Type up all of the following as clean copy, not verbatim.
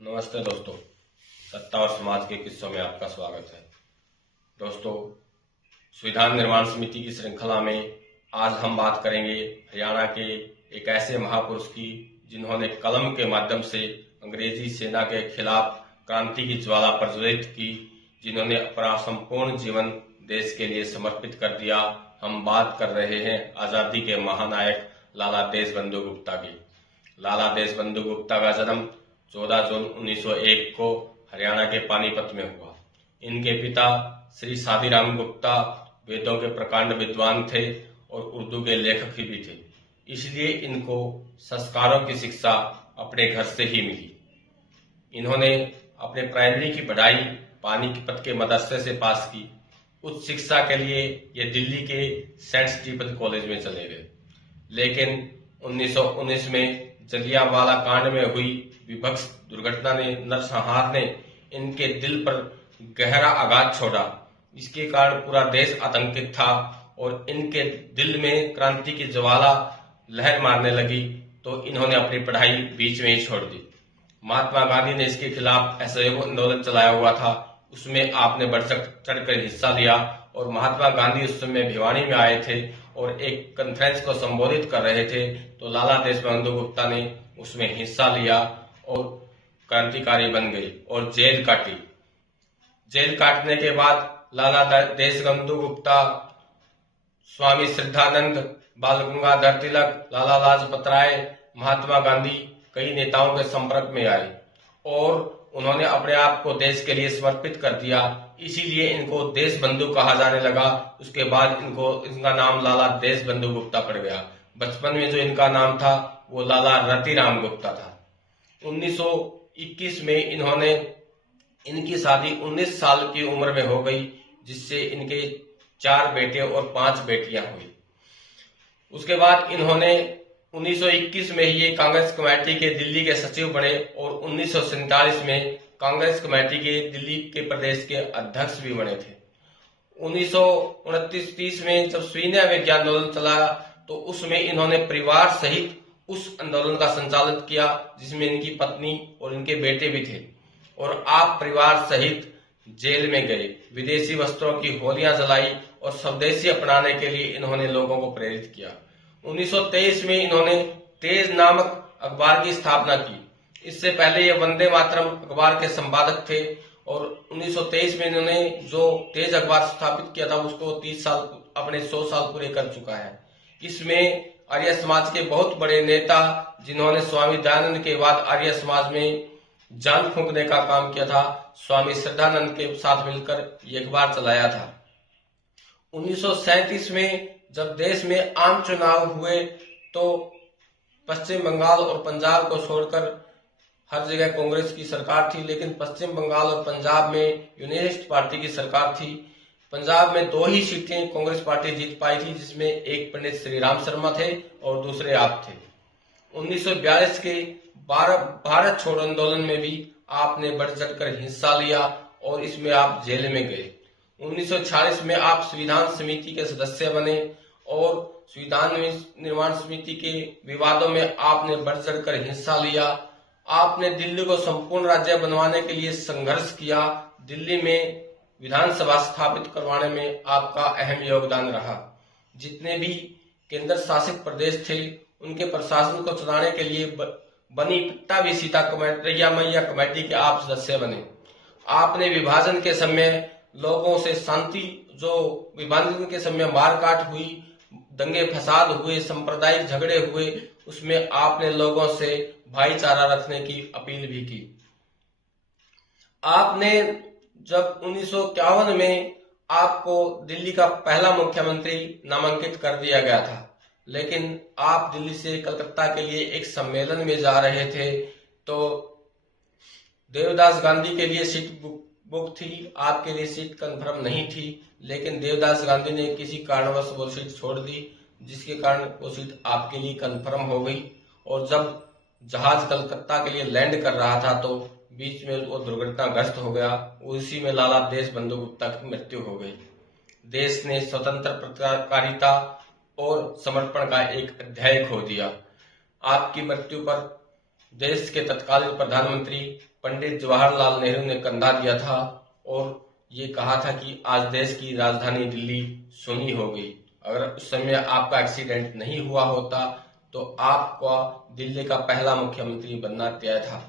नमस्ते दोस्तों, सत्ता और समाज के किस्सों में आपका स्वागत है। दोस्तों, संविधान निर्माण समिति की श्रृंखला में आज हम बात करेंगे हरियाणा के एक ऐसे महापुरुष की जिन्होंने कलम के माध्यम से अंग्रेजी सेना के खिलाफ क्रांति की ज्वाला प्रज्वलित की, जिन्होंने अपना संपूर्ण जीवन देश के लिए समर्पित कर दिया। हम बात कर रहे हैं आजादी के महानायक लाला देशबंधु गुप्ता की। लाला देशबंधु गुप्ता का जन्म 14 जून 1901 को हरियाणा के पानीपत में हुआ। इनके पिता श्री सादीराम गुप्ता वेदों के प्रकांड विद्वान थे और उर्दू के लेखक भी थे, इसलिए इनको संस्कारों की शिक्षा अपने घर से ही मिली। इन्होंने अपने प्राइमरी की पढ़ाई पानीपत के मदरसे से पास की। उच्च शिक्षा के लिए ये दिल्ली के सेंट स्टीफन कॉलेज में चले गए, लेकिन 1919 में जलियांवाला कांड में हुई विभत्स दुर्घटना ने नरसंहार ने इनके दिल पर गहरा आघात छोड़ा। इसके कारण पूरा देश आतंकित था और इनके दिल में क्रांति की ज्वाला लहर मारने लगी, तो इन्होंने अपनी पढ़ाई बीच में ही छोड़ दी। महात्मा गांधी ने इसके खिलाफ असहयोग आंदोलन चलाया हुआ था, उसमें आपने बढ़ चढ़कर हिस्सा लिया और महात्मा गांधी उस समय भिवानी में आए थे और एक कॉन्फ्रेंस को संबोधित कर रहे थे, तो लाला देशबंधु गुप्ता ने उसमें हिस्सा लिया और क्रांतिकारी बन गई और जेल काटी। जेल काटने के बाद लाला देशबंधु गुप्ता स्वामी श्रद्धानंद, बाल गंगाधर तिलक, लाला लाजपत राय, महात्मा गांधी कई नेताओं के संपर्क में आए और उन्होंने अपने आप को देश के लिए समर्पित कर दिया, इसीलिए इनको देशबंधु कहा जाने लगा। उसके बाद इनका नाम लाला देशबंधु गुप्ता पड़ गया। बचपन में जो इनका नाम था वो लाला रतिराम गुप्ता था। 1921 में इनकी शादी 19 साल की उम्र में हो गई, जिससे इनके 4 बेटे और 5 बेटियां हुई। उसके बाद इन्होंने 1921 में ही कांग्रेस कमेटी के दिल्ली के सचिव बने और 1947 में कांग्रेस कमेटी के दिल्ली के प्रदेश के अध्यक्ष भी बने थे। 1929-30 में जब सविनय अवज्ञा आंदोलन चला, तो उसमें इन्होंने परिवार सहित उस आंदोलन का संचालन किया, जिसमें इनकी पत्नी और इनके बेटे भी थे, और आप परिवार सहित जेल में गए। विदेशी वस्त्रों की होलियां जलाई और स्वदेशी अपनाने के लिए इन्होंने लोगों को प्रेरित किया। 1923 में इन्होंने तेज नामक अखबार की स्थापना की। इससे पहले ये वंदे मातरम अखबार के संपादक थे और 1923 में इन्होंने जो तेज अखबार स्थापित किया था उसको 30 साल, अपने 100 साल पूरे कर चुका है। इसमें आर्य समाज के बहुत बड़े नेता, जिन्होंने स्वामी दयानंद के बाद आर्य समाज में जान फूंकने का काम किया था, स्वामी श्रद्धानंद के साथ मिलकर ये अखबार चलाया था। 1937 में जब देश में आम चुनाव हुए, तो पश्चिम बंगाल और पंजाब को छोड़कर हर जगह कांग्रेस की सरकार थी, लेकिन पश्चिम बंगाल और पंजाब में यूनिस्ट पार्टी की सरकार थी। पंजाब में 2 ही सीटें कांग्रेस पार्टी जीत पाई थी, जिसमें एक पंडित श्री राम शर्मा थे और दूसरे आप थे। 1942 के भारत छोड़ो आंदोलन में भी आपने बढ़ चढ़कर हिस्सा लिया और इसमें आप जेल में गए। 1946 में आप संविधान समिति के सदस्य बने और संविधान निर्माण समिति के विवादों में आपने बढ़ चढ़कर हिस्सा लिया। आपने दिल्ली को संपूर्ण राज्य बनवाने के लिए संघर्ष किया। दिल्ली में विधानसभा स्थापित करवाने में आपका अहम योगदान रहा। जितने भी केंद्र शासित प्रदेश थे, उनके प्रशासन को चलाने के लिए बनी पिट्टा भी सीता मैया कमेटी के आप सदस्य बने। आपने विभाजन के समय लोगों से शांति, जो विभाजन के समय मारकाट हुई, दंगे फसाद हुए, सांप्रदायिक झगड़े हुए, उसमें आपने लोगों से भाईचारा रखने की अपील भी की। आपने जब 1951 में आपको दिल्ली का पहला मुख्यमंत्री नामांकित कर दिया गया था, लेकिन आप दिल्ली से कलकत्ता के लिए एक सम्मेलन में जा रहे थे, तो देवदास गांधी के लिए सीट बुक थी, आपके लिए सीट कंफर्म नहीं थी, लेकिन देवदास गांधी ने किसी कारणवश वो सीट छोड़ दी, जिसके कारण वो सीट आपके लिए कंफर्म हो गई। और जब जहाज कलकत्ता के लिए लैंड कर रहा था, तो बीच में वो दुर्घटनाग्रस्त हो गया। उसी में लाला देशबंधु गुप्ता की मृत्यु हो गई। देश ने स्वतंत्र पत्रकारिता और समर्पण का एक अध्याय खो दिया। आपकी मृत्यु पर देश के तत्कालीन प्रधानमंत्री पंडित जवाहरलाल नेहरू ने कंधा दिया था और ये कहा था कि आज देश की राजधानी दिल्ली सोनी हो गई। अगर उस समय आपका एक्सीडेंट नहीं हुआ होता तो आपका दिल्ली का पहला मुख्यमंत्री बनना तय था।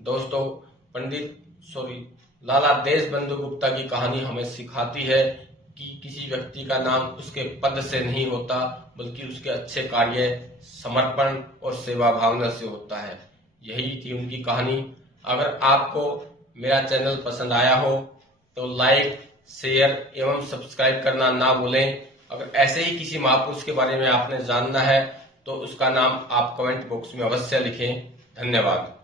दोस्तों, लाला देशबंधु गुप्ता की कहानी हमें सिखाती है कि किसी व्यक्ति का नाम उसके पद से नहीं होता, बल्कि उसके अच्छे कार्य, समर्पण और सेवा भावना से होता है। यही थी उनकी कहानी। अगर आपको मेरा चैनल पसंद आया हो तो लाइक, शेयर एवं सब्सक्राइब करना ना भूलें। अगर ऐसे ही किसी महापुरुष के बारे में आपने जानना है तो उसका नाम आप कमेंट बॉक्स में अवश्य लिखें। धन्यवाद।